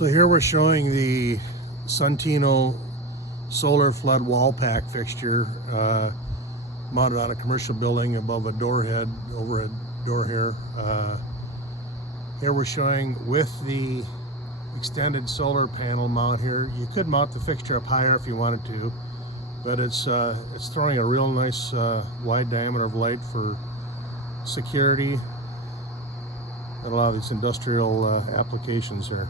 So here we're showing the Suntino solar flood wall pack fixture mounted on a commercial building above a overhead door here. Here we're showing with the extended solar panel mount here. You could mount the fixture up higher if you wanted to, but it's throwing a real nice wide diameter of light for security and a lot of these industrial applications here.